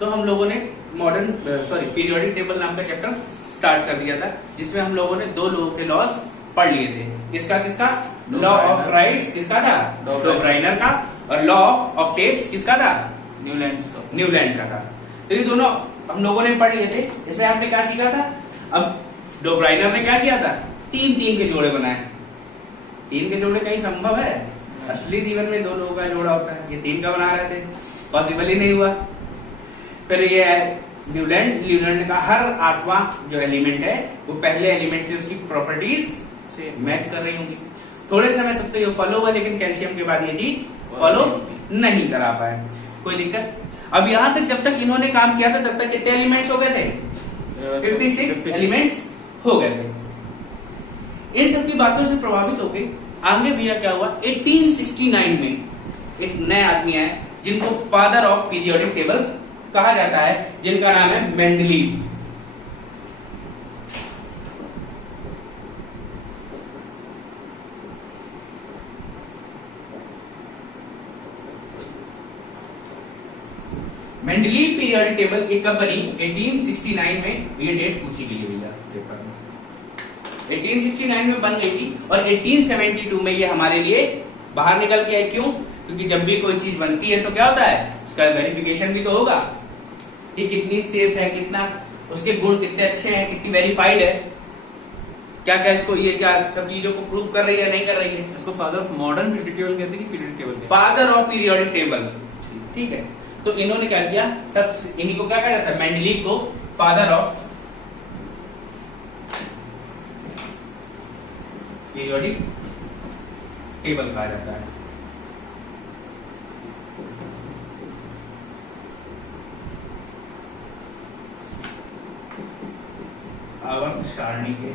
तो हम लोगों ने पीरियोडिक टेबल नाम का चैप्टर स्टार्ट कर दिया था, जिसमें हम लोगों ने दो लोगों के लॉज पढ़ लिए थे। किसका किसका? लॉ ऑफ राइट्स किसका था? डोब्राइनर का। और लॉ ऑफ ऑक्टेव्स किसका था? न्यूलैंड का था। तो ये दोनों हम लोगों ने पढ़ लिए थे। इसमें आपने क्या सीखा था? अब डोब्राइनर ने क्या किया था? तीन तीन के जोड़े बनाए। तीन के जोड़े कहीं संभव है? असली जीवन में दो लोगों का जोड़ा होता है, ये तीन का बना रहे थे, पॉसिबल ही नहीं हुआ। फिर ये न्यूलैंड का हर आठवां जो एलिमेंट है वो पहले एलिमेंट से उसकी प्रॉपर्टीज से मैच कर रही होंगी। थोड़े समय तक तो ये फॉलो हुआ, लेकिन कैल्शियम के बाद ये चीज फॉलो नहीं करा पाए। कोई दिक्कत? अब यहां तक जब तक इन्होंने काम किया था तब तक कितने एलिमेंट्स हो गए थे? 56 एलिमेंट्स हो गए थे। इन सब की बातों से प्रभावित होकर आगे भैया क्या हुआ? 1869 में एक नए आदमी आए जिनको फादर ऑफ पीरियोडिक टेबल कहा जाता है, जिनका नाम है मेंडलीव। मेंडलीव पीरियोडिक टेबल ये कब बनी? 1869 में। ये डेट पूछी गई है भैया पेपर में। 1869 में बन गई थी और 1872 में ये हमारे लिए बाहर निकल के आई। क्यों? क्योंकि जब भी कोई चीज बनती है तो क्या होता है? उसका वेरिफिकेशन भी तो होगा कि कितनी सेफ है, कितना उसके गुण कितने अच्छे हैं, कितनी वेरीफाइड है, क्या क्या इसको ये क्या सब चीजों को प्रूफ कर रही है नहीं कर रही है। इसको father of modern periodic table कहते हैं कि periodic table? Father of periodic table. ठीक है, तो इन्होंने क्या किया? सब इन्हीं को क्या कहा जाता है? मेंडलीव को फादर ऑफ पीरियोडिक टेबल कहा जाता है। आवर्त सारणी के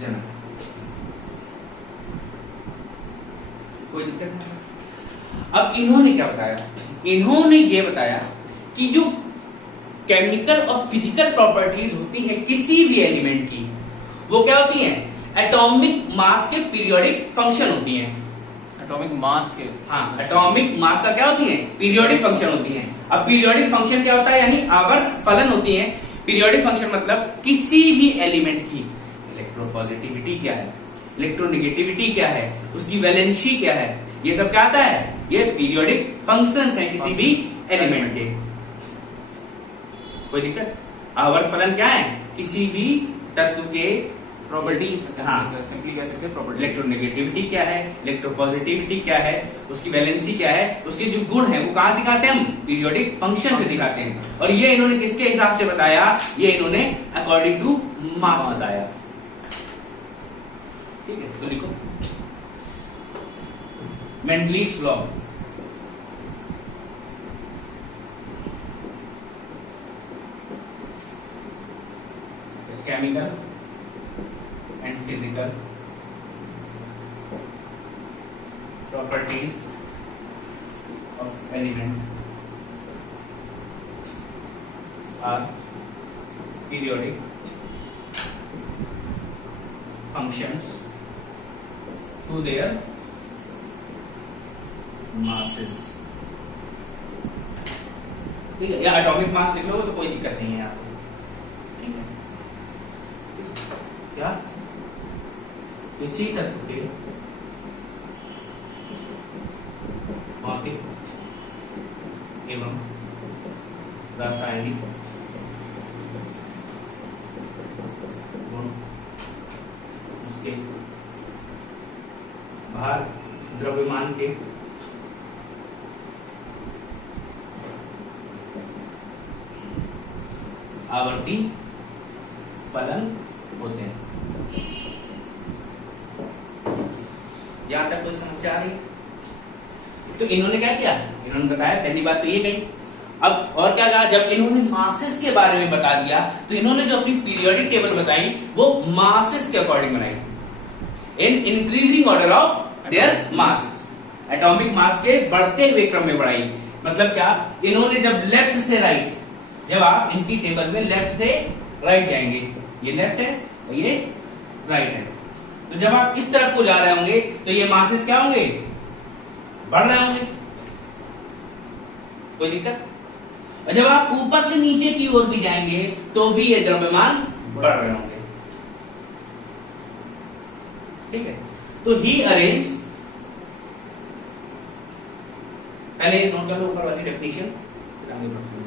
जनक। कोई दिक्कत नहीं। अब इन्होंने क्या बताया? इन्होंने ये बताया कि जो केमिकल और फिजिकल प्रॉपर्टीज होती है किसी भी एलिमेंट की, वो क्या होती हैं? एटॉमिक मास के पीरियोडिक फंक्शन होती हैं। एटॉमिक मास के? हाँ, एटॉमिक मास का क्या होती है? पीरियोडिक फंक्शन होती है। अब पीरियोडिक फंक्शन क्या होता है? यानी आवर्त फलन होती है। पीरियोडिक फंक्शन मतलब किसी भी एलिमेंट की इलेक्ट्रोपॉजिटिविटी क्या है, इलेक्ट्रोनेगेटिविटी क्या है, उसकी वैलेंसी क्या है, ये सब क्या आता है? ये पीरियोडिक फंक्शंस हैं किसी भी एलिमेंट के। कोई दिक्कत? आवर्त फलन क्या है? किसी भी तत्व के प्रॉपर्टीज। हाँ, सिंपली कह सकते हैं प्रॉपर्टी। इलेक्ट्रोनेगेटिविटी क्या है, इलेक्ट्रोपॉजिटिविटी क्या है, उसकी वैलेंसी क्या है, उसके जो गुण है वो कहां दिखाते हैं? हम पीरियोडिक फंक्शन से दिखाते हैं। और ये इन्होंने किसके हिसाब से बताया? ये इन्होंने अकॉर्डिंग टू मास बताया। ठीक है, तो लिखो Mendeleev's law. Chemical and physical properties of element are periodic functions to their masses। ठीक है, या एटॉमिक मास लिख लो तो कोई दिक्कत नहीं है आपको। ठीक है, क्या किसी तत्व के भौतिक एवं रासायनिक गुण, उसके भार, द्रव्यमान के आवर्ती फलन होते हैं। यहां तक कोई समस्या आ रही है? तो इन्होंने क्या किया? इन्होंने बताया, पहली बात तो ये कही। अब और क्या कहा? जब इन्होंने मासेस के बारे में बता दिया तो इन्होंने जो अपनी पीरियोडिक टेबल बताई वो मासेस के अकॉर्डिंग बनाई, in increasing order of their masses. Atomic mass के बढ़ते हुए क्रम में बढ़ाई। मतलब क्या? इन्होंने जब लेफ्ट से राइट, जब आप इनकी टेबल में लेफ्ट से राइट जाएंगे, ये लेफ्ट है और ये राइट है, तो जब आप इस तरफ को जा रहे होंगे तो ये मासेस क्या होंगे? बढ़ रहे होंगे। कोई दिक्कत? और जब आप ऊपर से नीचे की ओर भी जाएंगे तो भी ये द्रव्यमान बढ़ रहे होंगे। ठीक है, तो ही अरेंज, पहले नोट कर लो ऊपर वाली डेफिनेशन, फिर आगे बढ़ते हैं।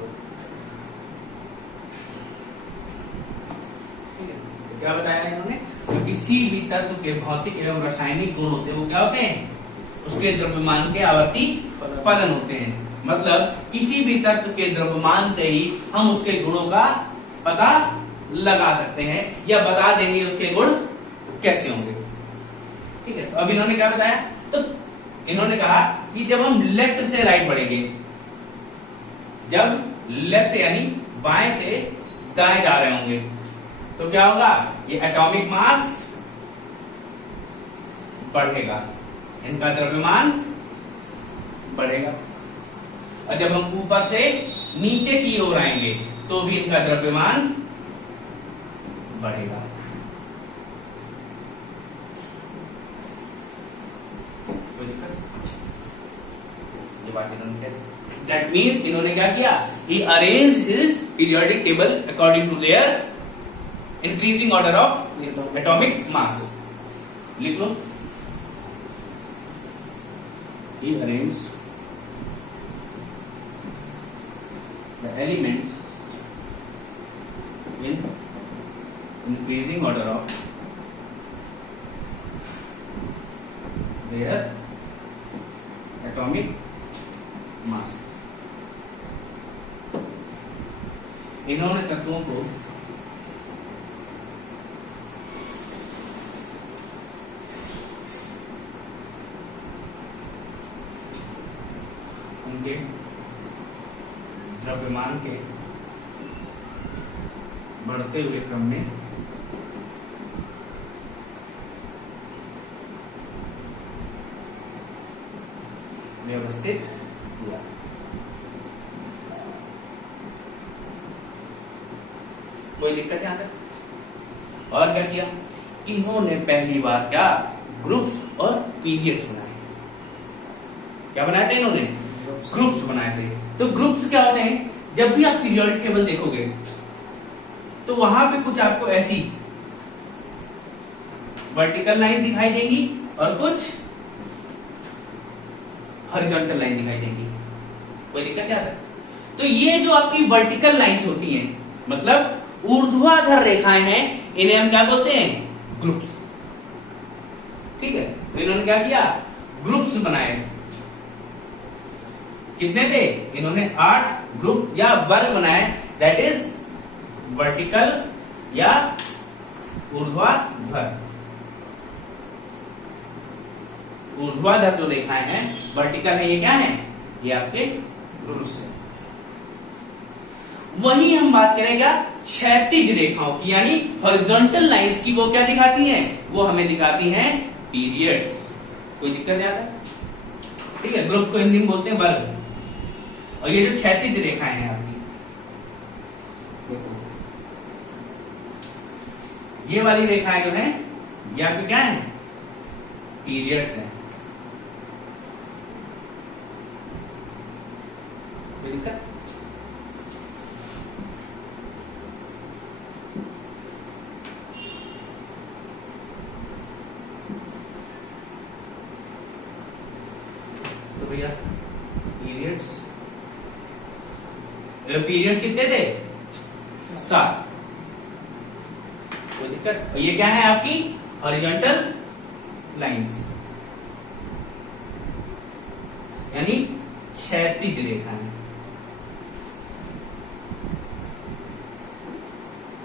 ठीक है, तो क्या बताया इन्होंने? जो किसी भी तत्व के भौतिक एवं रासायनिक गुण होते हैं वो क्या होते हैं? उसके द्रव्यमान के आवर्ती फलन होते हैं। मतलब किसी भी तत्व के द्रव्यमान से ही हम उसके गुणों का पता लगा सकते हैं या बता देंगे उसके गुण कैसे होंगे। ठीक है, तो अब इन्होंने क्या बताया? तो इन्होंने कहा कि जब हम लेफ्ट से राइट बढ़ेंगे, जब लेफ्ट यानी बाएं से दाएं जा रहे होंगे तो क्या होगा? ये एटॉमिक मास बढ़ेगा, इनका द्रव्यमान बढ़ेगा। और जब हम ऊपर से नीचे की ओर आएंगे तो भी इनका द्रव्यमान बढ़ेगा। ये बात इन्होंने क्या दी? That means इन्होंने क्या किया? He arranged his periodic table according to their increasing order of atomic mass. लिख लो। He arranged the elements in increasing order of their atomic masses. इन्होंने तत्वों को उनके द्रव्यमान के बढ़ते हुए क्रम में व्यवस्थित किया। कोई दिक्कत यहां तक? और क्या किया इन्होंने? पहली बार क्या ग्रुप्स और पीरियड्स बनाए। क्या बनाए थे इन्होंने? ग्रुप्स बनाए थे। तो ग्रुप्स क्या होते हैं? जब भी आप पीरियोडिक टेबल देखोगे तो वहां पे कुछ आपको ऐसी वर्टिकल लाइंस दिखाई देंगी और कुछ हॉरिजॉन्टल लाइन दिखाई देंगी। कोई दिक्कत क्या है? तो ये जो आपकी वर्टिकल लाइंस होती हैं, मतलब ऊर्ध्वाधर रेखाएं हैं, इन्हें हम क्या बोलते हैं? ग्रुप्स। ठीक है, तो इन्होंने क्या किया? ग्रुप्स बनाए। कितने थे? इन्होंने 8 ग्रुप या वर्ग बनाए, दैट इज वर्टिकल या ऊर्ध्वाधर। ऊर्ध्वाधर जो रेखाएं हैं, वर्टिकल है, ये क्या है? ये आपके ग्रुप्स हैं। वही हम बात करें क्या? क्षैतिज रेखाओं की, यानी हॉरिजॉन्टल लाइंस की। वो क्या दिखाती हैं? वो हमें दिखाती हैं पीरियड्स। कोई दिक्कत नहीं आता? ठीक है, ग्रुप्स को हिंदी में बोलते हैं वर्ग। और ये जो क्षैतिज रेखाएं हैं आपकी, ये वाली रेखाएं जो हैं, ये आपके क्या है? पीरियड्स हैं। कोई दिक्कत? तो भैया पीरियड्स कितने थे? 7। कोई दिक्कत? ये क्या है आपकी? हॉरिजॉन्टल लाइंस, यानी क्षैतिज रेखाएं।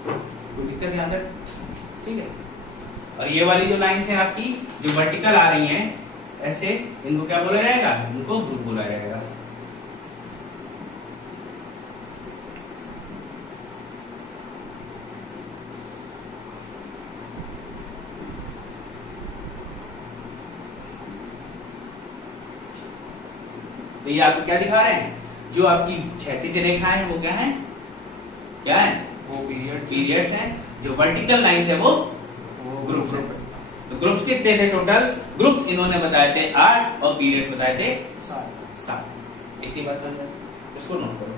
कोई दिक्कत यहां तक? ठीक है। और ये वाली जो लाइंस हैं आपकी, जो वर्टिकल आ रही हैं ऐसे, इनको क्या बोला जाएगा? इनको ग्रुप बोला जाएगा। तो ये आपको क्या दिखा रहे हैं? जो आपकी क्षैतिज रेखाएं हैं वो क्या है? क्या है? वो पीरियड्स हैं। जो वर्टिकल लाइंस है वो ग्रुप्स हैं। तो ग्रुप्स कितने थे टोटल? ग्रुप्स इन्होंने बताए थे 8 और पीरियड्स बताए थे 7। इतनी बात समझ में? इसको नोट करो।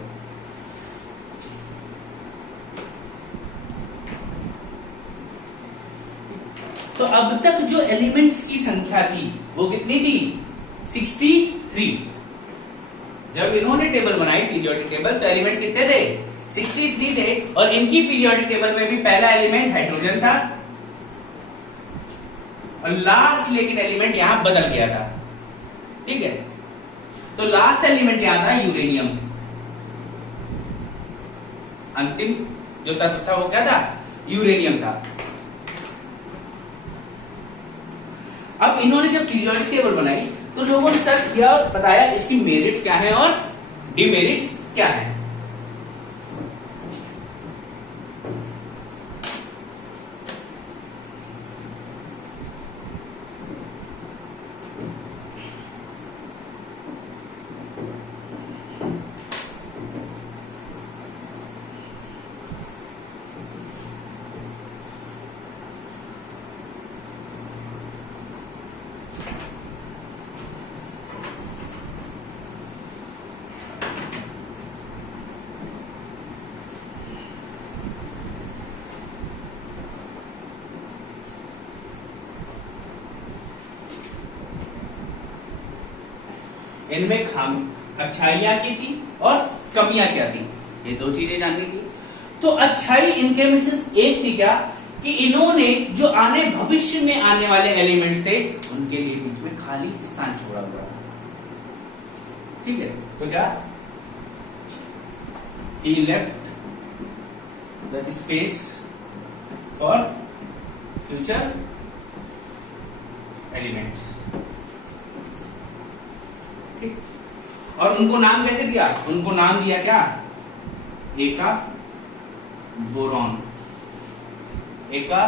तो अब तक जो एलिमेंट्स की संख्या थी वो कितनी थी? 63। जब इन्होंने टेबल बनाई पीरियोडिक टेबल तो एलिमेंट्स कितने थे? 63 थे। और इनकी पीरियोडिक टेबल में भी पहला एलिमेंट हाइड्रोजन था और लास्ट लेकिन एलिमेंट यहां बदल गया था। ठीक है, तो लास्ट एलिमेंट यहां था यूरेनियम। अंतिम जो तत्व था वो क्या था? यूरेनियम था। अब इन्होंने जब पीरियोडिक टेबल बनाई तो लोगों ने सर्च किया और बताया इसकी मेरिट्स क्या हैं और डिमेरिट्स क्या हैं। इनमें अच्छाइयां की थी और कमियां क्या थी, ये दो चीजें जाननी थी। तो अच्छाई इनके में सिर्फ एक थी, क्या कि इन्होंने जो आने भविष्य में आने वाले एलिमेंट्स थे उनके लिए बीच में खाली स्थान छोड़ा हुआ था। ठीक है, तो क्या he left the space for future elements। ठीक, और उनको नाम कैसे दिया? उनको नाम दिया क्या? एका बोरॉन, एका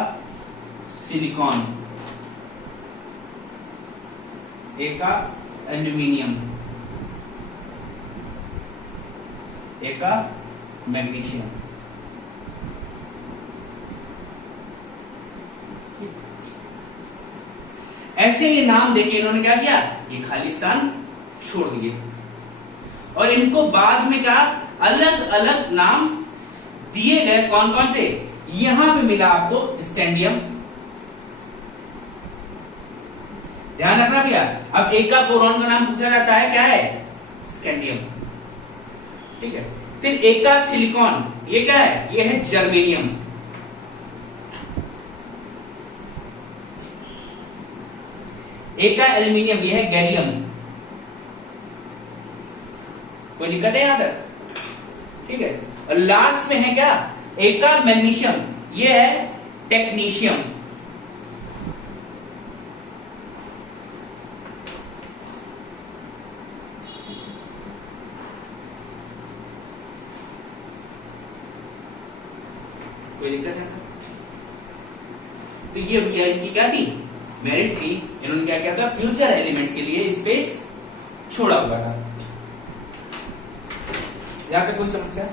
सिलिकॉन, एका एल्यूमिनियम, एका मैग्नीशियम। ऐसे ये नाम देके इन्होंने क्या किया? ये खाली स्थान छोड़ दिए और इनको बाद में क्या अलग अलग नाम दिए गए। कौन कौन से? यहां पे मिला आपको स्टैंडियम, ध्यान रखना भैया। अब एका बोरॉन का नाम पूछा जाता है, क्या है? स्कैंडियम। ठीक है, फिर एका सिलिकॉन, ये क्या है? ये है जर्मेनियम। एका एल्यूमिनियम, ये है गैलियम। कोई दिक्कत है यहां तक? ठीक है, और लास्ट में है क्या? एका मैग्नीशियम, ये है टेक्नीशियम। कोई दिक्कत है? तो ये भैया इनकी क्या थी? मेरिट थी। इन्होंने क्या किया था? फ्यूचर एलिमेंट्स के लिए स्पेस छोड़ा हुआ था। यहां तक कोई समस्या?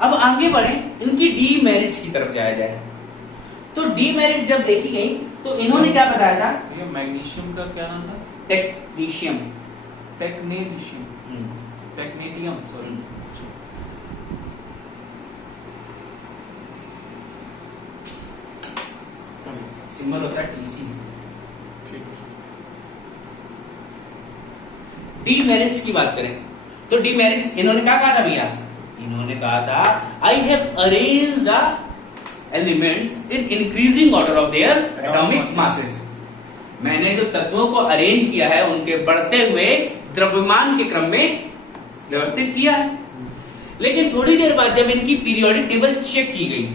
अब आगे बढ़े, इनकी डीमेरिट्स की तरफ जाया जाए। तो डीमेरिट जब देखी गई तो इन्होंने क्या बताया था? ये मैग्नीशियम का क्या नाम था? Technicium, technetisium, technetium, sorry. Symbol होता है टीसी। डीमेरिट्स की बात करें तो डीमेरिट्स इन्होंने क्या कहा था भैया? इन्होंने कहा था I have arranged the elements in increasing order of their atomic masses. मैंने जो तत्वों को अरेंज किया है उनके बढ़ते हुए द्रव्यमान के क्रम में व्यवस्थित किया है। लेकिन थोड़ी देर बाद जब इनकी पीरियोडिक टेबल चेक की गई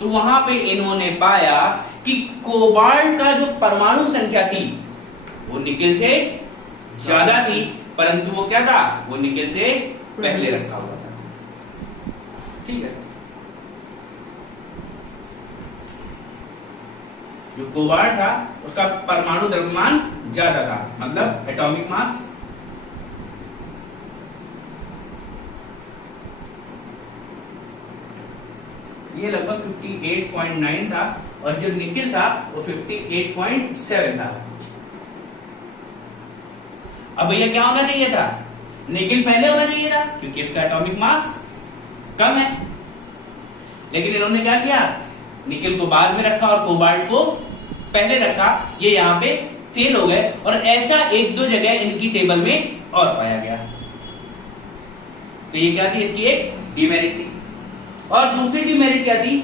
तो वहां पे इन्होंने पाया कि कोबाल्ट का जो परमाणु संख्या थी वो निकेल से ज्यादा थी, परंतु वो क्या था? वो निकेल से पहले रखा हुआ था। ठीक है, जो कोबाल्ट था उसका परमाणु द्रव्यमान ज्यादा था, मतलब एटॉमिक मास। ये लगभग 58.9 था और जो निकेल था वो 58.7 था। अब भैया क्या होना चाहिए था? निकिल पहले होना चाहिए था क्योंकि इसका एटॉमिक मास कम है, लेकिन इन्होंने क्या किया, निकिल को बाद में रखा और कोबाल्ट को पहले रखा। ये यहाँ पे फेल हो गए और ऐसा एक दो जगह इनकी टेबल में और पाया गया। तो ये क्या थी, इसकी एक डिमेरिट थी। और दूसरी डिमेरिट क्या थी,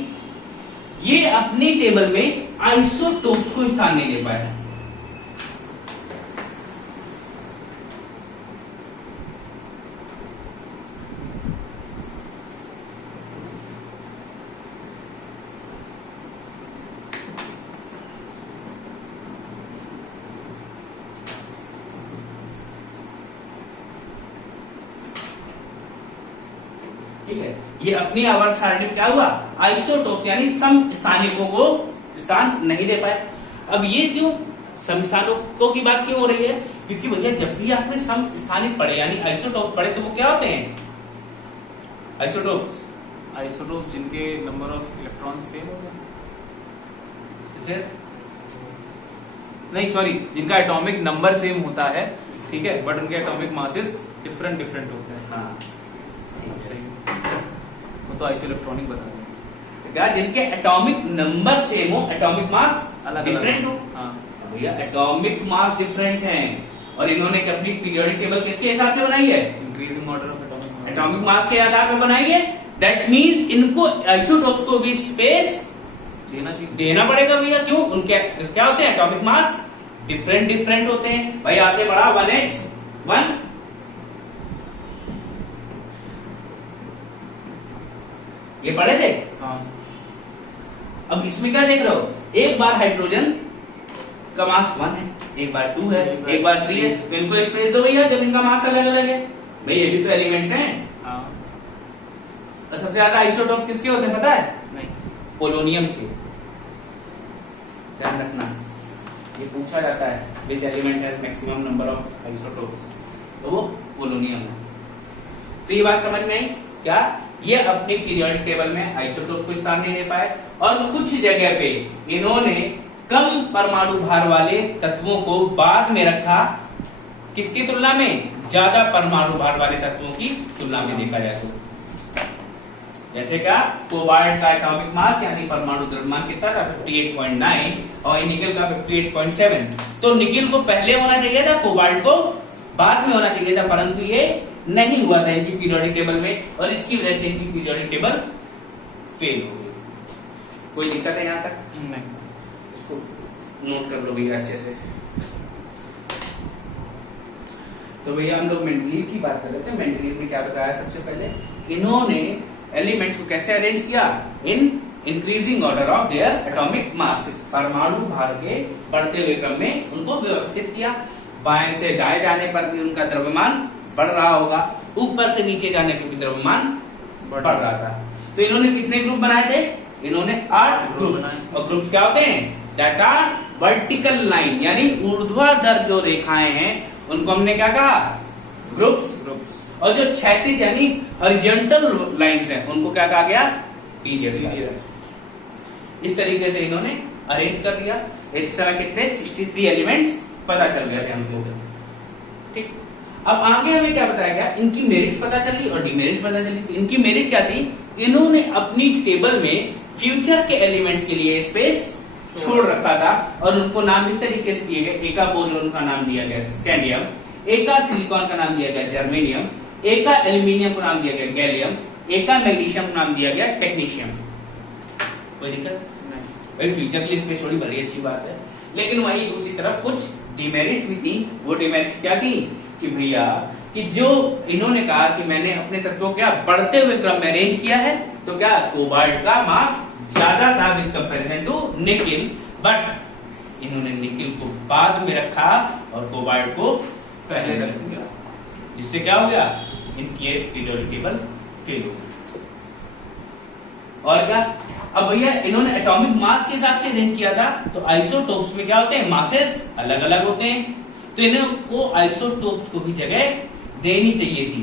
ये अपनी टेबल में आइसोटोप्स को स्थान नहीं दे पाया। ठीक है, ये अपनी आवर्त सारणी में क्या हुआ, आइसोटोप्स यानी समस्थानिकों को स्थान नहीं दे पाए। अब ये क्यों समस्थानिकों की बात क्यों हो रही है, क्योंकि भैया जब भी आपने समस्थानिक पढ़े यानी आइसोटोप पढ़े तो वो क्या होते हैं, आइसोटोप्स आइसोटोप जिनके नंबर ऑफ इलेक्ट्रॉन्स सेम होते हैं, जैसे नहीं सॉरी, जिनका एटॉमिक नंबर सेम होता है, ठीक है, बट उनके एटॉमिक मासेस डिफरेंट होते हैं। हाँ सही, वो तो आइसो इलेक्ट्रॉनिक बता दें। तो क्या, जिनके एटॉमिक नंबर सेम हो, एटॉमिक मास अलग डिफरेंट हो। हाँ, भैया एटॉमिक मास डिफरेंट है और इन्होंने अपनी पीरियोडिक टेबल किसके हिसाब से बनाई है, increasing order of atomic mass के आधार पर बनाई है। दैट मींस इनको आइसोटोप्स को भी स्पेस देना चाहिए, देना पड़ेगा भैया। क्यों, उनके क्या होते हैं, एटॉमिक मास डिफरेंट होते हैं। भाई आपने पढ़ा 1h1 ये पढ़े थे। हाँ, अब इसमें क्या देख रहे हो, एक बार हाइड्रोजन का मास 1 है, एक बार 2 है, एक बार 3 है, तो इनको स्पेस दो भैया जब इनका मास अलग अलग है। भाई ये भी तो एलिमेंट्स हैं। हाँ, और सबसे ज्यादा आइसोटोप किसके होते हैं पता है, नहीं, पोलोनियम के। ध्यान रखना, ये पूछा जाता है which element has maximum number of isotopes, तो वो पोलोनियम है। तो ये बात समझ में आई क्या, ये अपनी पीरियोडिक टेबल में आइसोटोप को स्थान नहीं दे पाए और कुछ जगह पे इन्होंने कम परमाणु भार वाले तत्वों को बाद में रखा, किसकी तुलना में, ज्यादा परमाणु भार वाले तत्वों की तुलना में देखा जाए तो। जैसे क्या, कोबाल्ट का एटॉमिक मास यानी परमाणु द्रव्यमान कितना था 58.9 और निकिल का 58.7। तो निकिल को पहले होना चाहिए था, कोबाल्ट को बाद में होना चाहिए था, परंतु ये नहीं हुआ था इनकी पीरियोडिक टेबल में और इसकी वजह से इनकी पीरियोडिक टेबल फेल हो गई। कोई दिक्कत है यहां तक, नहीं, इसको नोट कर लो भैया अच्छे से। तो भैया हम लोग मेंडलीव की बात कर रहे थे। मेंडलीव ने क्या बताया, सबसे पहले इन्होंने एलिमेंट्स को कैसे अरेंज किया, in increasing order of their atomic masses, परमाणु भार के बढ़ते हुए क्रम में उनको व्यवस्थित किया। बाएं से दाएं जाने पर भी उनका द्रव्यमान बढ़ रहा होगा, ऊपर से नीचे जाने पर भी द्रव्यमान बढ़ रहा था। तो इन्होंने कितने ग्रुप बनाए थे, इन्होंने 8 ग्रुप बनाए। और ग्रुप्स क्या होते हैं, दैट आर वर्टिकल लाइन यानी ऊर्ध्वाधर जो रेखाएं हैं उनको हमने क्या कहा, ग्रुप्स। और जो क्षैतिज यानी हॉरिजॉन्टल लाइंस हैं उनको क्या कहा गया, पीरियड्स। इस तरीके से इन्होंने अरेंज कर दिया। इस समय कितने 63 एलिमेंट्स पता चल गए थे हमको। ठीक, अब आगे हमें क्या बताया गया, इनकी मेरिट्स पता चली और डिमेरिट्स पता चली। तो इनकी मेरिट क्या थी, इन्होंने अपनी टेबल में फ्यूचर के एलिमेंट्स के लिए स्पेस छोड़ रखा था और उनको नाम इस तरीके से दिए गए, एका बोरोन का नाम दिया गया स्कैंडियम, एका सिलिकॉन का नाम दिया गया जर्मेनियम, एका एल्यूमिनियम को नाम दिया गया गैलियम, एका मैग्नीशियम को नाम दिया गया टेक्नीशियम। कोई दिक्कत नहीं, भाई फ्यूचर के लिए स्पेस थोड़ी बड़ी अच्छी बात है। लेकिन वही दूसरी तरफ कुछ डिमेरिट्स भी थी। वो डिमेरिट्स क्या थी कि भैया कि जो इन्होंने कहा कि मैंने अपने तत्वों क्या बढ़ते हुए क्रम में अरेंज किया है, तो क्या कोबाल्ट का मास ज्यादा था with comparison to nickel, but इन्होंने निकिल को बाद में रखा और कोबाल्ट को पहले रख दिया। इससे क्या हो गया, इनकी पीरियोडिक टेबल फेल हो गई। और क्या, अब भैया इन्होंने एटॉमिक मास के हिसाब से अरेंज किया था, तो आइसोटोप्स में क्या होते हैं, मासेस अलग अलग होते हैं। तो इनको आइसोटोप्स को भी जगह देनी चाहिए थी,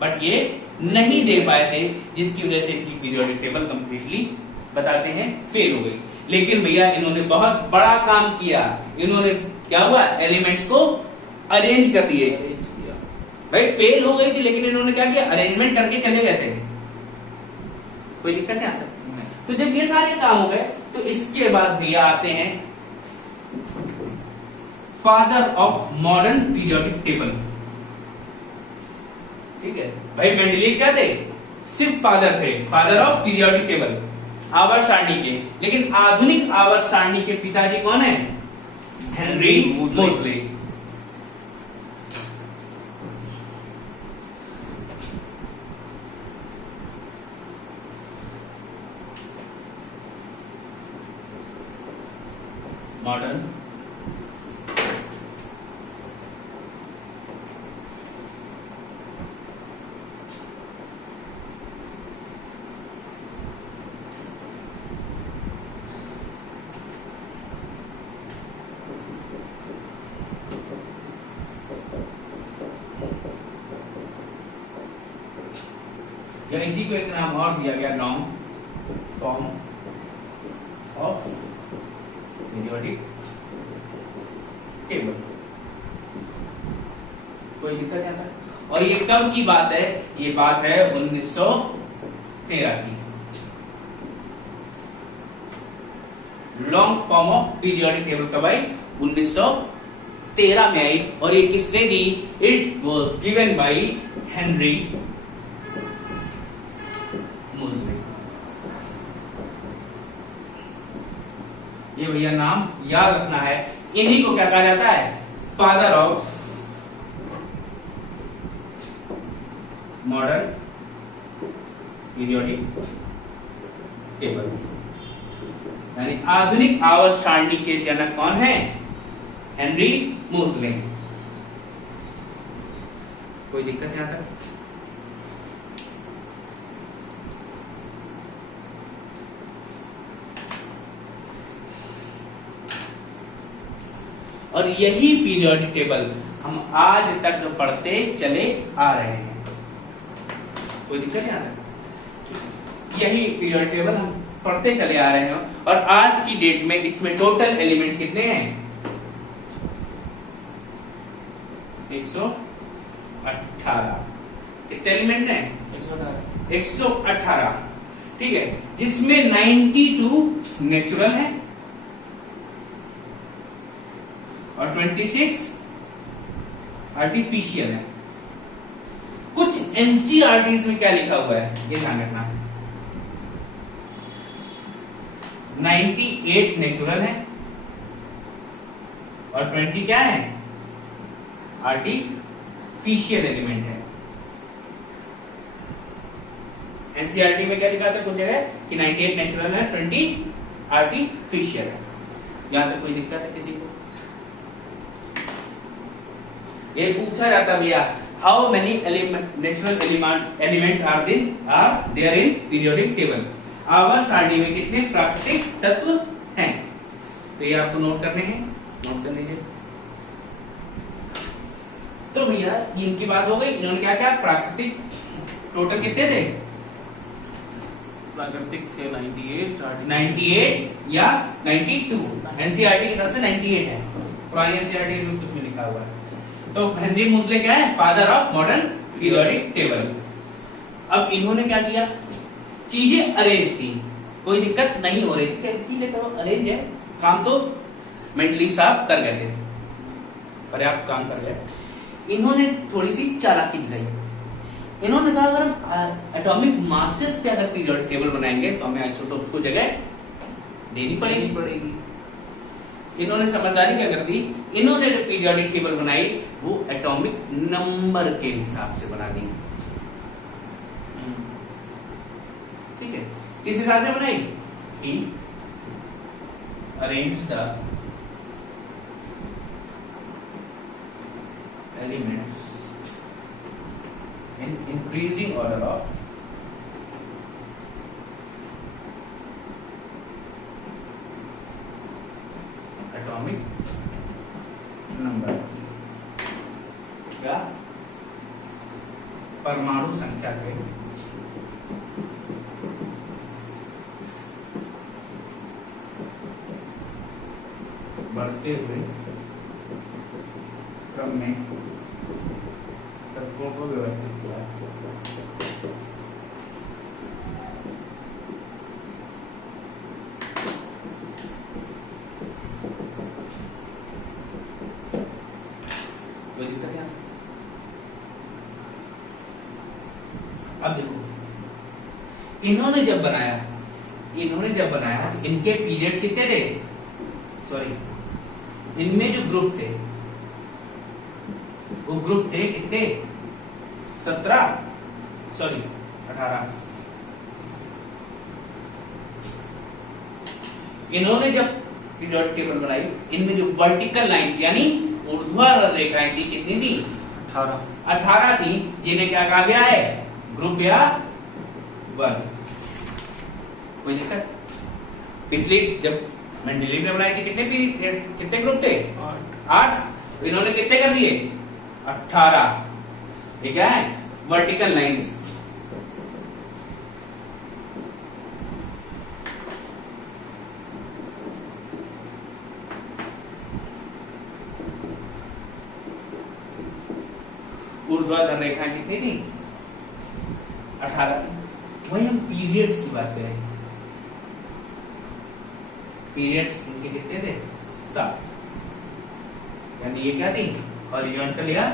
बट ये नहीं दे पाए थे, जिसकी वजह से इनकी पीरियोडिक टेबल कंप्लीटली बताते हैं फेल हो गई। लेकिन भैया इन्होंने बहुत बड़ा काम किया। इन्होंने क्या हुआ, एलिमेंट्स को अरेंज कर दिए। भाई फेल हो गई थी, लेकिन इन्होंने क्या किया, अरेंजमेंट करके चले गए थे। कोई दिक्कत है आता? तो जब ये सारे काम हो गए तो इसके बाद भैया आते हैं father of modern periodic table. ठीक है भाई, मेंडलीव क्या थे, सिर्फ फादर थे, फादर ऑफ पीरियोडिक टेबल, आवर्त सारणी के। लेकिन आधुनिक आवर्त सारणी के पिताजी कौन है, हेनरी मोज़ले। मॉडर्न या इसी को एक नाम और दिया गया, long form of periodic table. कोई दिक्कत है आता? और ये कब की बात है, ये बात है 1913 की। Long form of periodic table कब आई, 1913 में आई। और ये किसने दी, it was given by Henry Moseley. ये भैया नाम याद रखना है, इन्हीं को क्या कहा जाता है, father of modern periodic table, यानी आधुनिक आवर्त सारणी के जनक कौन है, हेनरी मोज़ले। कोई दिक्कत है यहां तक? और यही पीरियोडिक टेबल हम आज तक पढ़ते चले आ रहे हैं। कोई दिक्कत नहीं आता? यही पीरियोडिक टेबल हम पढ़ते चले आ रहे हैं। और आज की डेट में इसमें टोटल एलिमेंट्स कितने हैं, 118। कितने एलिमेंट्स हैं, 118। ठीक है, जिसमें 92 नेचुरल है और 26 आर्टिफिशियल है। कुछ एनसीईआरटीज में क्या लिखा हुआ है, ये ध्यान रखना है। 98 नेचुरल है और 20 क्या है, आर्टिफिशियल एलिमेंट है। एनसीईआरटी में क्या लिखा था कुछ जगह कि 98 नेचुरल है, 20 आर्टिफिशियल है। यहां तक कोई दिक्कत है किसी को? ये पूछा जाता भैया, how many natural elements are there in periodic table. आवर्त सारणी में कितने प्राकृतिक तत्व हैं, तो ये आपको नोट करने हैं, नोट कर लीजिए। तो भैया इनकी बात हो गई, इन्होंने क्या क्या प्राकृतिक टोटल कितने थे, प्राकृतिक थे 98 या 92। एनसीईआरटी के हिसाब से 98 है, पुरानी एनसीईआरटी में कुछ भी लिखा हुआ है। तो हेनरी मोज़ले क्या है, father of modern periodic table. अब इन्होंने क्या किया, चीजें अरेंज थी, कोई दिक्कत नहीं हो रही थी, ठीक है चलो अरेंज है, काम तो मेंडलीव साहब कर गए थे, पर्याप्त काम कर गए। इन्होंने थोड़ी सी चालाकी दिखाई, इन्होंने कहा अगर हम एटॉमिक मासेस पे अगर पीरियोडिक टेबल बनाएंगे तो हमें आइसोटोप्स को जगह देनी पड़ेगी। इन्होंने समझदारी क्या कर दी, इन्होंने जो पीरियोडिक टेबल बनाई वो एटॉमिक नंबर के हिसाब से बना दी। ठीक है, किस हिसाब से बनाई, he arrange the elements in increasing order of atomic number, क्या परमाणु संख्या के बढ़ते हुए क्रम में तत्वों को व्यवस्थित किया। कोई दिक्कत है? अब देखो, इन्होंने जब बनाया तो इनके पीरियड्स कितने थे? सॉरी, इनमें जो ग्रुप थे वो ग्रुप थे कितने? 18। इन्होंने जब पीरियोडिक टेबल बनाई, इनमें जो वर्टिकल लाइंस यानी ऊर्ध्वाधर रेखाएं थी कितनी थी? 18 थी, जिन्हें क्या कहा गया है? ग्रुप या वर्ग। कोई दिक्कत? पिछली जब मेंडलीव ने बनाई थी कितने ग्रुप थे? 8। तो इन्होंने कितने कर दिए? 18। ये क्या है? Vertical lines. ऊर्ध्वाधर रेखाएं कितनी थी? 18 थी। वही हम पीरियड्स की बात करें, पीरियड्स इनके कितने थे? 7। यानी ये क्या थी? हॉरिजॉन्टल या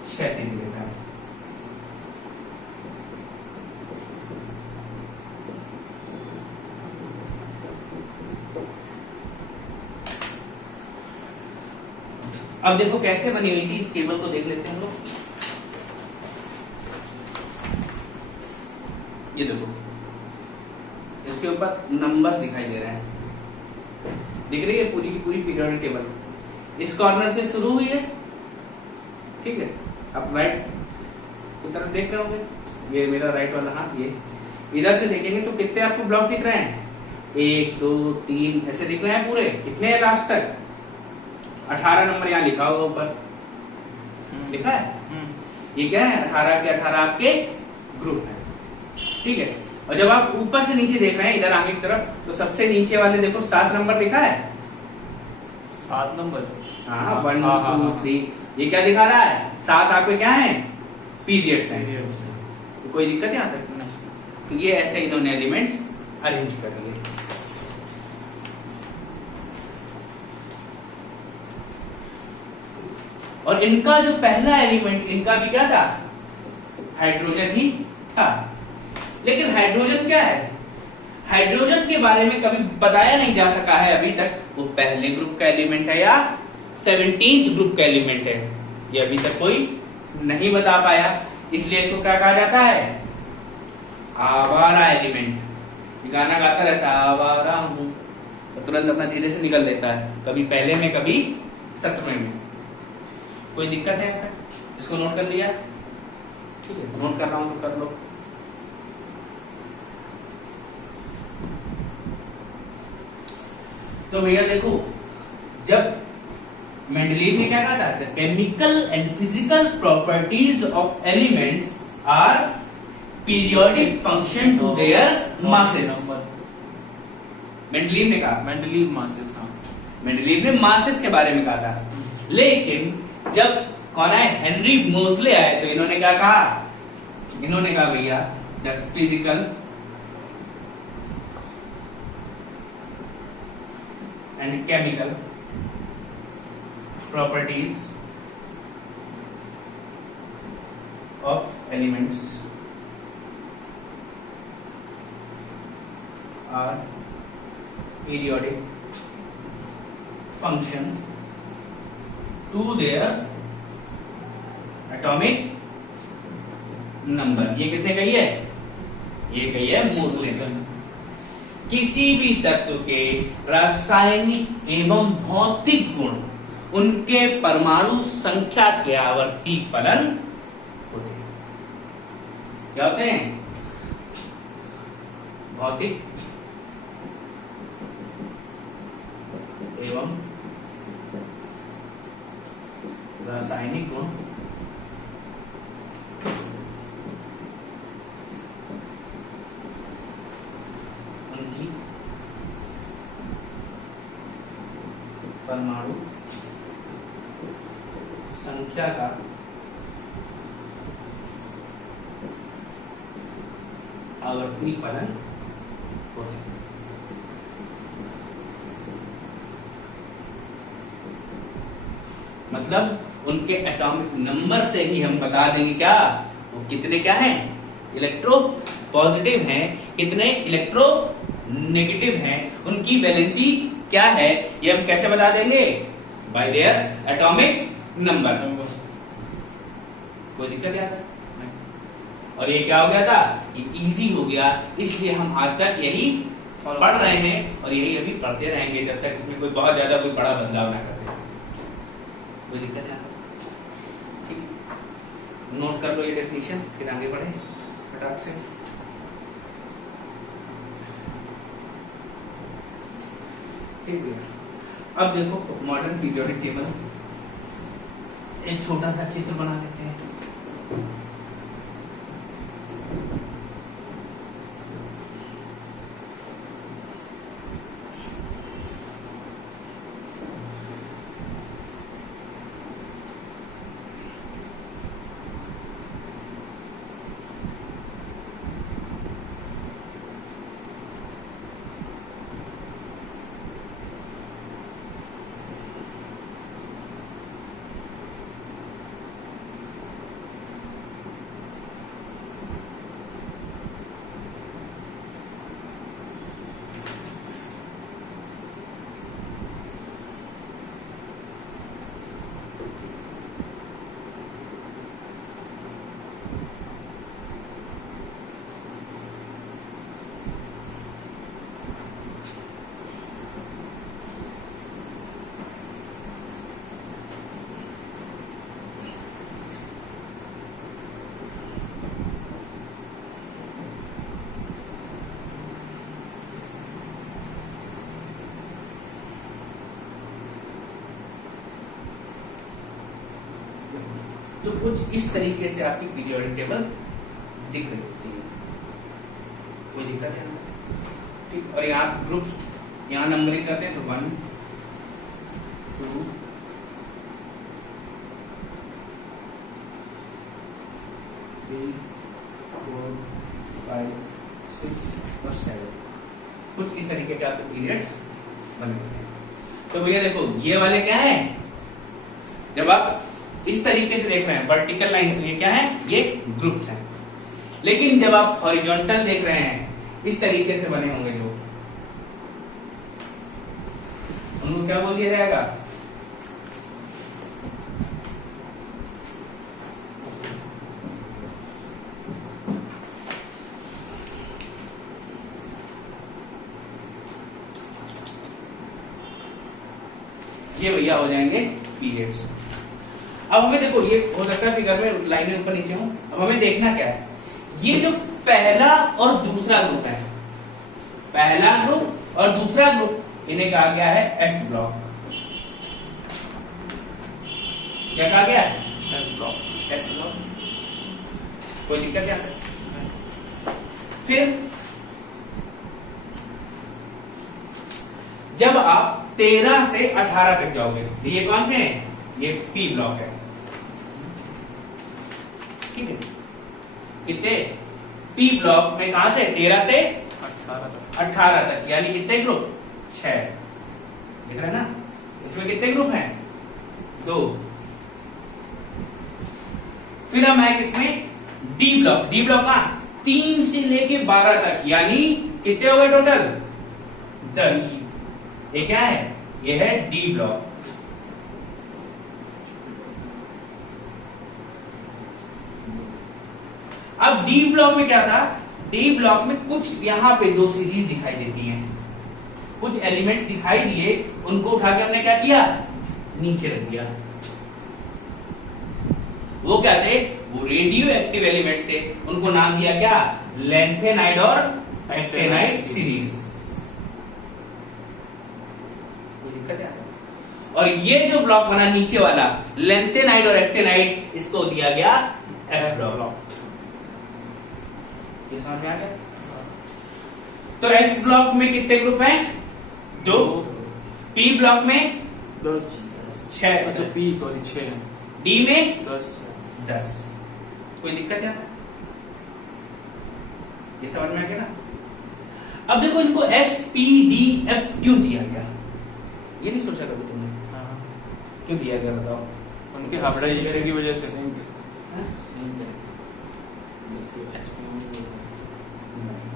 क्षैतिज रेखा। अब देखो कैसे बनी हुई थी, इस टेबल को देख लेते हैं हम लोग। ये देखो, इसके ऊपर नंबर्स दिखाई दे रहे हैं, दिख रही है पूरी की पूरी पीरियोडिक टेबल। इस कॉर्नर से शुरू हुई है, ठीक है। आप राइट की तरफ देख रहे होंगे, ये मेरा राइट वाला हाथ, ये इधर से देखेंगे तो कितने आपको ब्लॉक दिख रहे हैं? 1 2 3 ऐसे दिख रहे हैं पूरे। कितने हैं लास्ट तक? 18 नंबर यहाँ लिखा होगा ऊपर, लिखा है। ये क्या है? 18 के 18 आपके ग्रुप है, ठीक है। और जब आप ऊपर से नीचे देख रहे हैं इधर आगे की तरफ, तो सबसे नीचे वाले देखो 7 नंबर लिखा है। 7 नंबर? हाँ, 1 2 3। ये क्या दिखा रहा है? 7 आपके क्या है? पीरियड्स हैं। तो कोई दिक्कत यहाँ तक नहीं। तो ये ऐसे इन्होंने एलिमेंट्स अरेंज कर दिए। और इनका जो पहला एलिमेंट, इनका भी क्या था? हाइड्रोजन ही था। लेकिन हाइड्रोजन क्या है? हाइड्रोजन के बारे में कभी बताया नहीं जा सका है अभी तक। वो पहले ग्रुप का एलिमेंट है या 17th ग्रुप का एलिमेंट है, ये अभी तक कोई नहीं बता पाया। इसलिए इसको क्या कहा जाता है? आवारा एलिमेंट। गाना गाता रहता है, आवारा हूं, तो तुरंत अपना धीरे से निकल लेता है, कभी पहले में कभी 17वें में। कोई दिक्कत है? इसको नोट कर लिया? ठीक है, नोट कर रहा हूं तो कर लो। तो भैया देखो, जब मेंडलीव ने क्या कहा था? The chemical and physical properties of elements are periodic function to their masses. Mendeleev ने कहा, मेंडलीव मासेस। हाँ, मेंडलीव ने मासेस के बारे में कहा था। लेकिन जब कौन आए? हेनरी मोजले आए, तो इन्होंने क्या कहा? इन्होंने कहा भैया the physical and chemical properties of elements are periodic function to their atomic number. ये किसने कही है? ये कही है मोजले ने। किसी भी तत्व के रासायनिक एवं भौतिक गुण उनके परमाणु संख्या के आवर्ती फलन होते हैं। क्या होते हैं? भौतिक एवं रासायनिक गुण उनकी परमाणु संख्या का आवर्ती फलन होते हैं। मतलब उनके एटॉमिक नंबर से ही हम बता देंगे क्या वो कितने क्या हैं, इलेक्ट्रो पॉजिटिव हैं, कितने इलेक्ट्रो नेगेटिव हैं, उनकी वैलेंसी क्या है, ये हम कैसे बता देंगे, बाय देयर एटॉमिक नंबर। कोई दिक्कत याद है? और ये क्या हो गया था, ये इजी हो गया, इसलिए हम आज तक यही पढ़ रहे हैं और यही अभी पढ़ते रहेंगे जब तक इसमें कोई बहुत ज्यादा कोई बड़ा बदलाव ना कर दे। कोई दिक्कत है? ठीक, नोट कर लो ये डेफिनेशन, फिर आगे बढ़े फटाक से। ठीक है, अब देखो मॉडर्न पीरियोडिक टेबल, एक छोटा सा चित्र बना लेते हैं। तो कुछ इस तरीके से आपकी पीरियोडिक टेबल दिख रही होती है। कोई दिक्कत है? ठीक, और यहाँ ग्रुप्स, यहाँ नंबरिंग करते हैं तो 1 2 3 4 5 6 और 7, कुछ इस तरीके के आपके पीरियड्स बने होते हैं। तो भैया देखो ये वाले क्या है, जब आप इस तरीके से देख रहे हैं वर्टिकल लाइंस, तो ये क्या है, ये ग्रुप्स हैं। लेकिन जब आप हॉरिजॉन्टल देख रहे हैं, इस तरीके से बने होंगे जो, उनको क्या बोल दिया जाएगा, ये भैया हो जाएंगे पीरियड्स। अब हमें देखो, ये हो सकता है फिगर में लाइनें ऊपर नीचे हों, अब हमें देखना क्या है, ये जो पहला और दूसरा ग्रुप है, पहला ग्रुप और दूसरा ग्रुप, इन्हें कहा गया है एस ब्लॉक। क्या कहा गया है, एस ब्लॉक, एस ब्लॉक। कोई दिक्कत क्या है? फिर जब आप 13 से 18 तक जाओगे तो ये कौन से हैं, ये पी ब्लॉक है। ठीक है, कितने, पी ब्लॉक में कहां से 13 से 18 तक, यानी कितने ग्रुप, 6। दिख रहा है ना, इसमें कितने ग्रुप हैं, 2। फिर हम है किसमें, डी ब्लॉक। डी ब्लॉक का 3 से लेके 12 तक, यानी कितने हो गए टोटल, 10। ये क्या है, ये है डी ब्लॉक। अब डी ब्लॉक में क्या था, डी ब्लॉक में कुछ यहां पे 2 सीरीज दिखाई देती हैं, कुछ एलिमेंट्स दिखाई दिए, उनको उठा के हमने क्या किया, नीचे रख दिया। वो क्या थे, वो रेडियो एक्टिव एलिमेंट्स थे, उनको नाम दिया क्या, लैंथेनाइड और एक्टेनाइड सीरीज। कोई दिक्कत है? और ये जो ब्लॉक बना नीचे वाला लैंथेनाइड और एक्टेनाइड, इसको दिया गया एफ ब्लॉक। ये समझ में आ गया? तो एस ब्लॉक में कितने ग्रुप हैं, 2। पी ब्लॉक में 10, 6, अच्छा पी सॉरी 6, डी में 10। कोई दिक्कत है? ये समझ में आ गया ना। अब देखो इनको SPDF क्यों दिया गया, ये नहीं सोचा कभी तुमने? क्यों दिया गया बताओ? उनके हाइब्रिडाइजेशन की वजह से।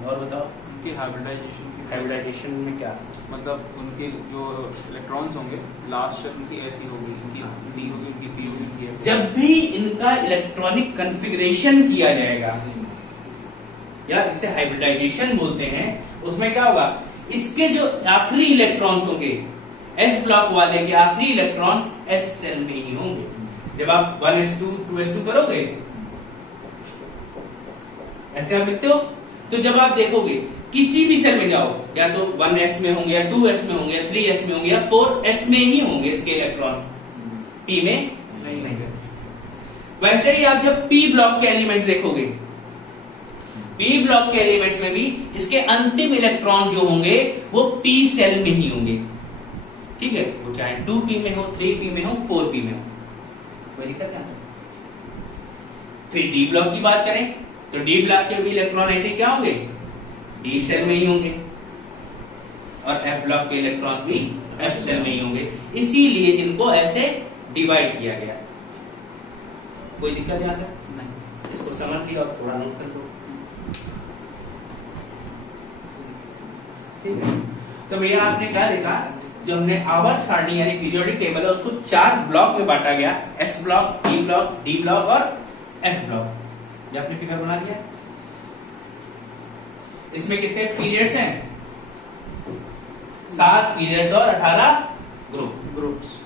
और बताओ उनकी हाइब्रिडाइजेशन की हाइब्रिडाइजेशन में क्या? मतलब उनके जो इलेक्ट्रॉन्स होंगे लास्ट उनकी ऐसी होगी, इनकी डी होगी, इनकी पी होगी, इनकी F। जब भी इनका इलेक्ट्रॉनिक कन्फिग्रेशन किया जाएगा या जिसे हाइब्रिडाइजेशन बोलते हैं, उसमें क्या होगा, इसके जो आखिरी इलेक्ट्रॉन्स होंगे s ब्लॉक वाले के आखिरी इलेक्ट्रॉन्स s सेल में ही होंगे। जब आप 1s2 2s2 करोगे, ऐसे आप लिखते हो, तो जब आप देखोगे किसी भी सेल में जाओ, या तो 1s में होंगे, या 2s में होंगे, या 3s में होंगे, या 4s में ही होंगे इसके इलेक्ट्रॉन, p में नहीं। वैसे ही आप जब p ब्लॉक के एलिमेंट्स देखोगे, p ब्लॉक के एलिमेंट्स में भी इसके अंतिम इलेक्ट्रॉन जो होंगे वो p सेल में ही होंगे, ठीक है, वो चाहे 2p में हो, 3p में हो, 4p में हो, कोई दिक्कत नहीं। फिर d ब्लॉक की बात करें तो d ब्लॉक के भी इलेक्ट्रॉन ऐसे क्या होंगे, d सेल में ही होंगे, और f ब्लॉक के इलेक्ट्रॉन भी f सेल में ही होंगे, इसीलिए इनको ऐसे डिवाइड किया गया। कोई दिक्कत यहाँ तक नहीं? इसको समझ लिया और थोड़ा नोट कर लो, ठीक है। तो भैया आपने क्या देखा, जो हमने आवर्त सारणी यानी पीरियोडिक टेबल है उसको 4 ब्लॉक में बांटा गया, S block, P block, D block और F ब्लॉक। ये आपने फिगर बना दिया। इसमें कितने पीरियड्स हैं? 7 पीरियड्स और 18 ग्रुप्स।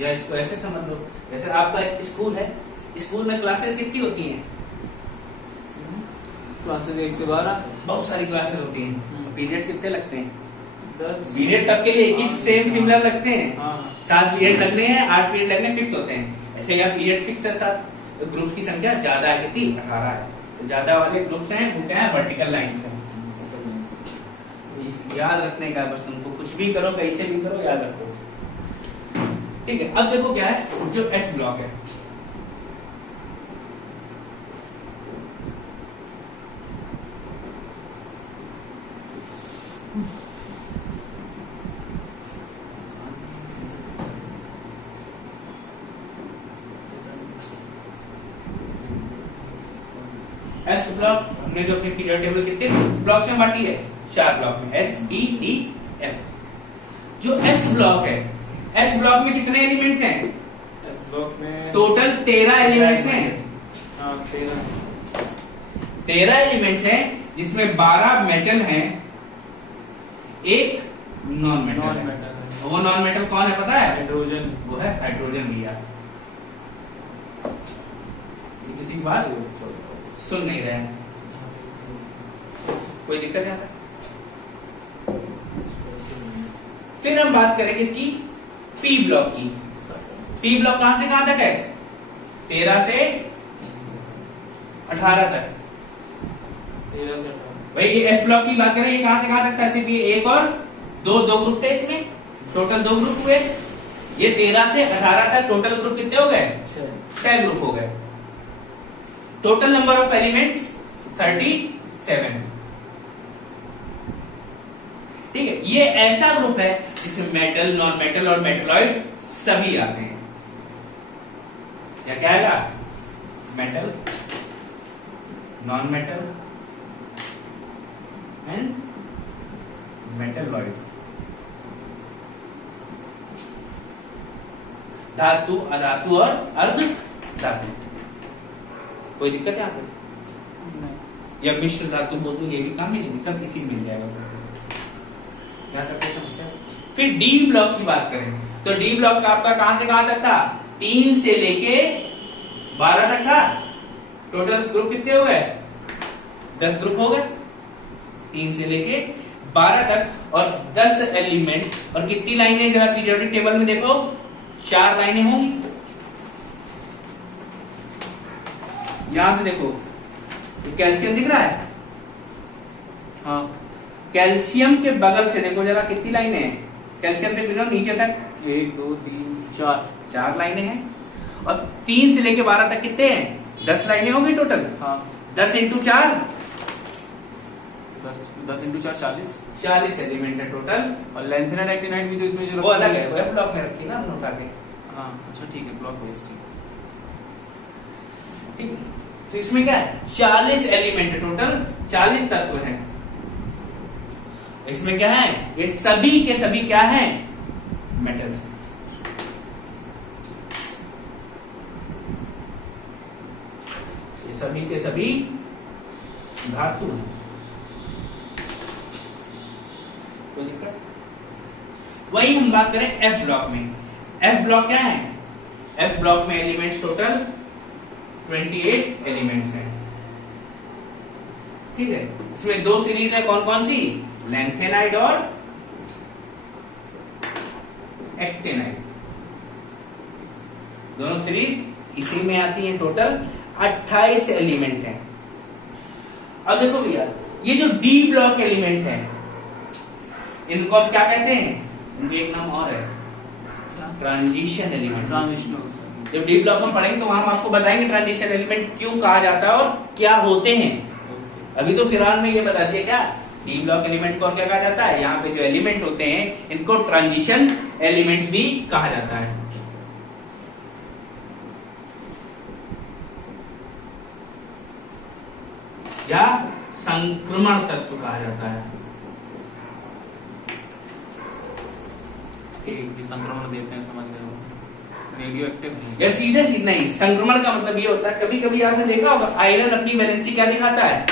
या इसको ऐसे समझ लो, जैसे आपका एक स्कूल है, स्कूल में क्लासेस कितनी होती हैं? क्लासेस 1 से 12, बहुत सारी क्लासेस होती हैं, पीरियड्स कितने लगते हैं? 10। पीरियड सबके लिए एक ही सेम सिमिलर लगते हैं, हाँ। 7 पीरियड लगने हैं, 8 पीरियड लगने फिक्स होते हैं। ऐसे यहाँ पीरियड फिक्स है 7, ग्रुप की संख्या ज्यादा है, कितनी? 18 है। तो ज्यादा वाले ग्रुप्स हैं वो क्या है, वर्टिकल लाइन्स हैं। याद रखने का बस, तुमको कुछ भी करो, कैसे भी करो, याद रखो, ठीक है। अब देखो क्या है, जो S ब्लॉक है, S ब्लॉक हमने जो अपने पीरियड टेबल कितने ब्लॉक्स में बांटी है? 4 ब्लॉक में, S, P, D, F। जो S ब्लॉक है, S ब्लॉक में कितने एलिमेंट्स हैं? S ब्लॉक में टोटल 13 एलिमेंट्स हैं। हाँ, 13 एलिमेंट्स हैं, जिसमें 12 मेटल हैं, एक नॉन मेटल है। वो नॉन मेटल कौन है पता है? हाइड्रोजन। वो है हाइड्रोजन भैया। किसी की बात सुन नहीं रहे हैं, कोई दिक्कत है? फिर हम बात करेंगे इसकी P ब्लॉक की। P ब्लॉक कहां से कहां तक है? 13 से 18 तक। 13 से 18। भाई ये S ब्लॉक की बात करें, ये कहां से कहां तक था? सिर्फ ये एक और दो ग्रुप थे इसमें, टोटल 2 ग्रुप हुए। ये 13 से 18 तक टोटल ग्रुप कितने हो गए? 6 ग्रुप हो गए। Total number of elements 37। ठीक है, ये ऐसा ग्रुप है जिसमें मेटल, नॉन मेटल और मेटलॉइड सभी आते हैं। क्या आएगा? Metal, non metal and metalloid. धातु, अधातु और अर्ध धातु। कोई दिक्कत है आपको? या मिश्र धातु बोल दो, ये भी काम ही नहीं, सब इसी में मिल जाएगा। यहाँ तक कोई समस्या? फिर डी ब्लॉक की बात करें तो डी ब्लॉक का आपका कहां से कहां तक था? 3 से लेके 12 तक था। टोटल ग्रुप कितने हो गए? 10 ग्रुप हो गए, 3 से लेके 12 तक, और 10 एलिमेंट। और कितनी लाइनें जरा पीरियोडिक टेबल में देखो, 4 लाइनें होंगी। यहां से देखो, कैल्शियम दिख रहा है? हाँ। कैल्शियम के बगल से देखो जरा कितनी लाइनें हैं, कैल्शियम से बिलो नीचे तक 1 2 3 4 4 लाइनें हैं, और 3 से लेके 12 तक कितने हैं, 10 लाइनें होंगी टोटल। हाँ 10 इंटू 4 10 इंटू 4 40 40 एलिमेंट है टोटल। और लेंथेनाइट एक्टिनाइट भी तो इसमें जो वो अलग है, वो ब्लॉक में रखी ना नोट आके, हाँ अच्छा ठीक है, ब्लॉक वाइज ठीक है। तो इसमें क्या है, 40 एलिमेंट है टोटल, 40 तत्व हैं। इसमें क्या है, ये सभी के सभी क्या हैं, मेटल्स। ये सभी के सभी धातु हैं। कोई दिक्कत? वही हम बात करें एफ ब्लॉक में। एफ ब्लॉक क्या है, एफ ब्लॉक में एलिमेंट्स टोटल 28 एलिमेंट्स हैं, ठीक है। इसमें 2 सीरीज है, कौन कौन सी, लैंथेनाइड और एक्टिनाइड, दोनों सीरीज इसी में आती हैं। टोटल 28 एलिमेंट हैं। अब देखो भैया, ये जो डी ब्लॉक एलिमेंट है, इनको अब क्या कहते हैं, इनके एक नाम और है, ट्रांजिशन एलिमेंट। ट्रांजिशनल। जब डी ब्लॉक हम पढ़ेंगे तो वहां हम आपको बताएंगे ट्रांजिशन एलिमेंट क्यों कहा जाता है और क्या होते हैं। अभी तो फिलहाल में ये बता दिया क्या, डी ब्लॉक एलिमेंट को क्या कहा जाता है, यहाँ पे जो एलिमेंट होते हैं इनको ट्रांजिशन एलिमेंट्स भी कहा जाता है। या संक्रमण तत्व कहा जाता है। ये संक्रमण देते हैं, समझ गए, रेडियो एक्टिव है। या सीधे सीधे नहीं, संक्रमण का मतलब ये होता है, कभी कभी आपने देखा होगा आयरन अपनी वैलेंसी क्या दिखाता है,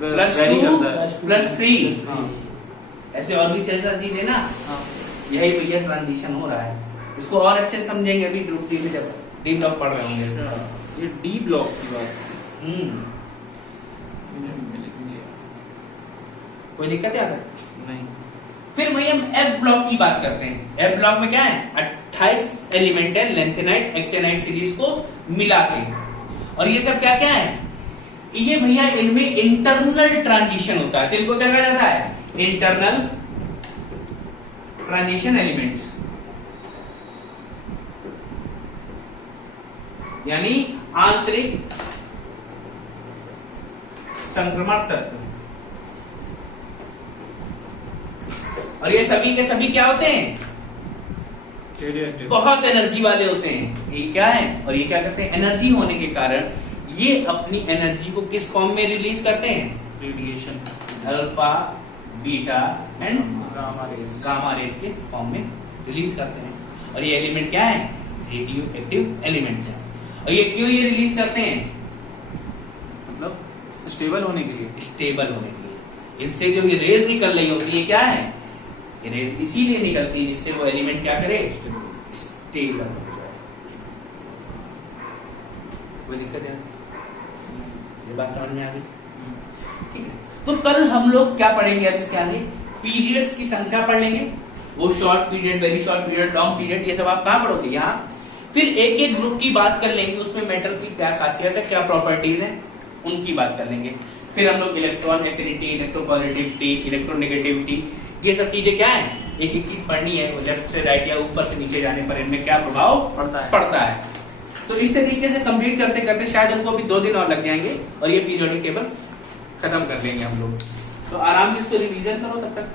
+2 +3, ऐसे और भी ऐसा चीज है ना। हाँ। यही भैया ट्रांजिशन हो रहा है, इसको और अच्छे से समझेंगे अभी ग्रुप डी में जब डी ब्लॉक पढ़ रहे होंगे। ये डी ब्लॉक की बात कोई दिक्कत है नहीं। फिर वही हम एफ ब्लॉक की बात करते हैं। एफ ब्लॉक में क्या है, 28 एलिमेंट है लैंथेनाइट एक्टिनाइट सीरीज को मिला के, और ये सब क्या क्या है, ये भैया इनमें इंटरनल ट्रांजिशन होता है। तो इनको क्या कहा जाता है, इंटरनल ट्रांजिशन एलिमेंट्स, यानी आंतरिक संक्रमण तत्व। और ये सभी के सभी क्या होते हैं, बहुत एनर्जी वाले होते हैं। ये क्या है, और ये क्या करते हैं, एनर्जी होने के कारण ये अपनी एनर्जी को किस फॉर्म में रिलीज करते हैं, radiation, alpha beta and gamma rays के फॉर्म में रिलीज करते हैं। और ये एलिमेंट क्या है, रेडियो एक्टिव एलिमेंट्स है। और ये क्यों ये रिलीज करते हैं, मतलब स्टेबल होने के लिए, स्टेबल होने के लिए। इनसे जो ये रेज निकल रही होती है क्या है, ये रेज इसीलिए निकलती है जिससे वो एलिमेंट क्या करे, स्टेबल हो जाए। कोई दिक्कत है, ये बात समझ में आ गई, ठीक है। तो कल हम लोग क्या पढ़ेंगे, अब इसके आगे पीरियड्स की संख्या पढ़ लेंगे, वो short period, very short period, long period, ये सब आप कहाँ पढ़ोगे, यहाँ। फिर एक एक ग्रुप की बात कर लेंगे, उसमें मेटल की क्या खासियत है, क्या प्रॉपर्टीज है, उनकी बात कर लेंगे। फिर हम लोग इलेक्ट्रॉन एफिनिटी, इलेक्ट्रोपॉजिटिविटी, इलेक्ट्रोनेगेटिविटी, ये सब चीजें क्या है, एक एक चीज पढ़नी है। वो लेफ्ट से राइट या ऊपर से नीचे जाने पर इनमें क्या प्रभाव पड़ता है। तो इस तरीके से कंप्लीट करते करते शायद हमको भी 2 दिन और लग जाएंगे, और ये पीरियोडिक टेबल खत्म कर लेंगे हम लोग। तो आराम से इसको रिवीजन करो तब तक।